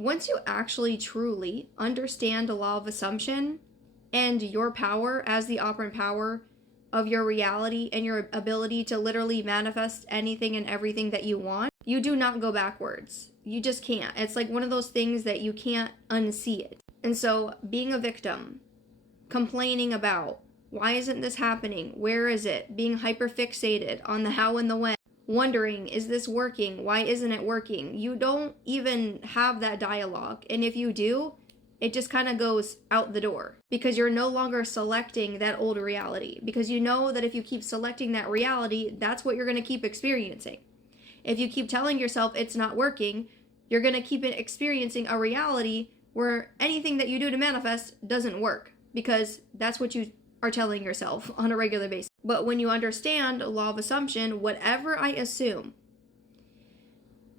Once you actually truly understand the law of assumption and your power as the operant power of your reality and your ability to literally manifest anything and everything that you want, you do not go backwards. You just can't. It's like one of those things that you can't unsee it. And so being a victim, complaining about, why isn't this happening? Where is it? Being hyperfixated on the how and the when. Wondering, is this working? Why isn't it working? You don't even have that dialogue. And if you do, it just kind of goes out the door because you're no longer selecting that old reality, because you know that if you keep selecting that reality, that's what you're going to keep experiencing. If you keep telling yourself it's not working, you're going to keep experiencing a reality where anything that you do to manifest doesn't work, because that's what you are telling yourself on a regular basis. But when you understand law of assumption, whatever I assume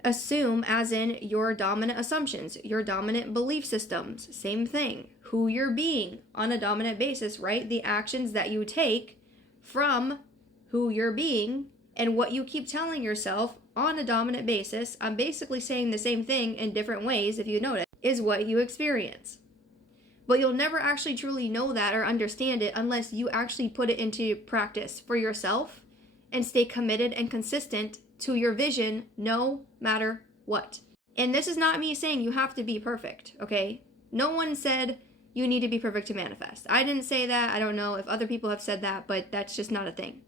as in your dominant assumptions, your dominant belief systems, same thing, who you're being on a dominant basis, right? The actions that you take from who you're being and what you keep telling yourself on a dominant basis, I'm basically saying the same thing in different ways, if you notice, is what you experience. But you'll never actually truly know that or understand it unless you actually put it into practice for yourself and stay committed and consistent to your vision no matter what. And this is not me saying you have to be perfect, okay? No one said you need to be perfect to manifest. I didn't say that. I don't know if other people have said that, but that's just not a thing.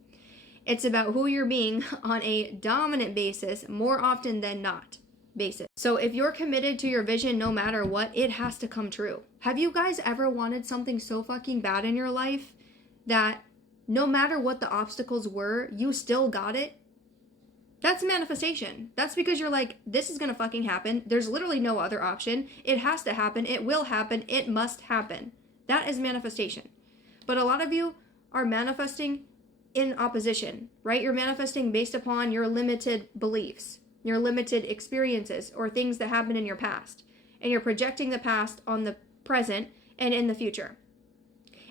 It's about who you're being on a dominant basis more often than not basis. So if you're committed to your vision no matter what, it has to come true. Have you guys ever wanted something so fucking bad in your life that no matter what the obstacles were, you still got it? That's manifestation. That's because you're like, this is gonna fucking happen. There's literally no other option. It has to happen. It will happen. It must happen. That is manifestation. But a lot of you are manifesting in opposition, right? You're manifesting based upon your limited beliefs, your limited experiences, or things that happened in your past. And you're projecting the past on the present and in the future.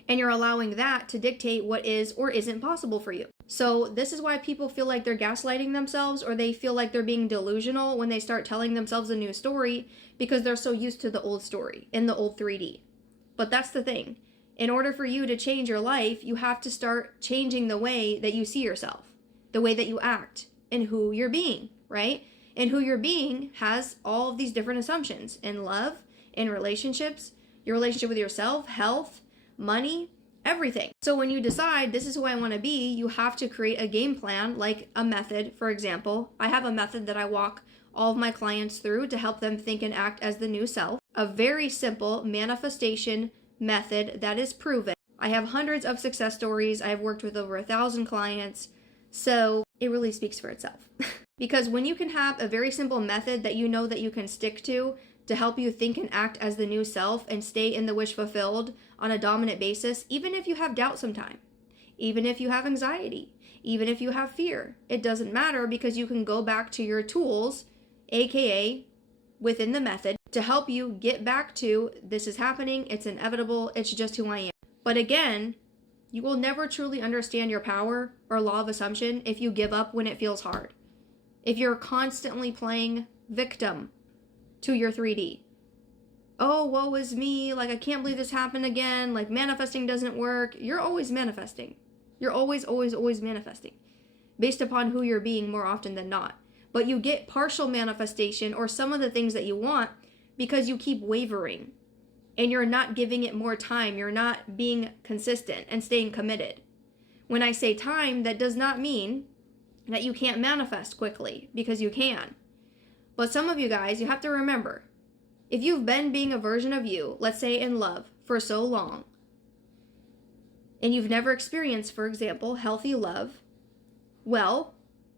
And you're allowing that to dictate what is or isn't possible for you. So this is why people feel like they're gaslighting themselves, or they feel like they're being delusional when they start telling themselves a new story, because they're so used to the old story in the old 3D. But that's the thing. In order for you to change your life, you have to start changing the way that you see yourself, the way that you act, and who you're being, right? And who you're being has all of these different assumptions in love, in relationships, your relationship with yourself, health, money, everything. So when you decide this is who I want to be, you have to create a game plan, like a method. For example, I have a method that I walk all of my clients through to help them think and act as the new self. A very simple manifestation method that is proven. I have hundreds of success stories. I've worked with over 1,000 clients. So it really speaks for itself. Because when you can have a very simple method that you know that you can stick to help you think and act as the new self and stay in the wish fulfilled on a dominant basis, even if you have doubt sometime, even if you have anxiety, even if you have fear, it doesn't matter, because you can go back to your tools, aka within the method, to help you get back to this is happening, it's inevitable, it's just who I am. But again, you will never truly understand your power or law of assumption if you give up when it feels hard. If you're constantly playing victim to your 3D. Oh, woe is me, like I can't believe this happened again, like manifesting doesn't work. You're always manifesting. You're always manifesting based upon who you're being more often than not. But you get partial manifestation or some of the things that you want because you keep wavering and you're not giving it more time. You're not being consistent and staying committed. When I say time, that does not mean that you can't manifest quickly, because you can. But some of you guys, you have to remember, if you've been being a version of you, let's say in love, for so long, and you've never experienced, for example, healthy love, well,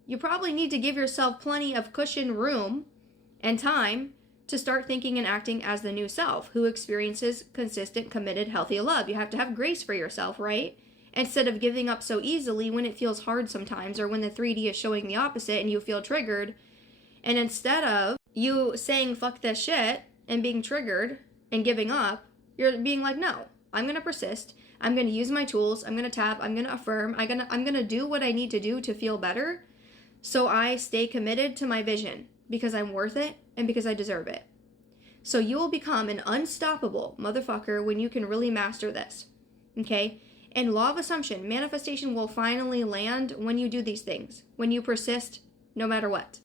you probably need to give yourself plenty of cushion, room, and time to start thinking and acting as the new self who experiences consistent, committed, healthy love. You have to have grace for yourself, right? Instead of giving up so easily when it feels hard sometimes, or when the 3D is showing the opposite and you feel triggered. And instead of you saying fuck this shit and being triggered and giving up, you're being like, no, I'm going to persist. I'm going to use my tools. I'm going to tap. I'm going to affirm. I'm going to do what I need to do to feel better. So I stay committed to my vision because I'm worth it and because I deserve it. So you will become an unstoppable motherfucker when you can really master this. Okay? And law of assumption, manifestation will finally land when you do these things, when you persist no matter what.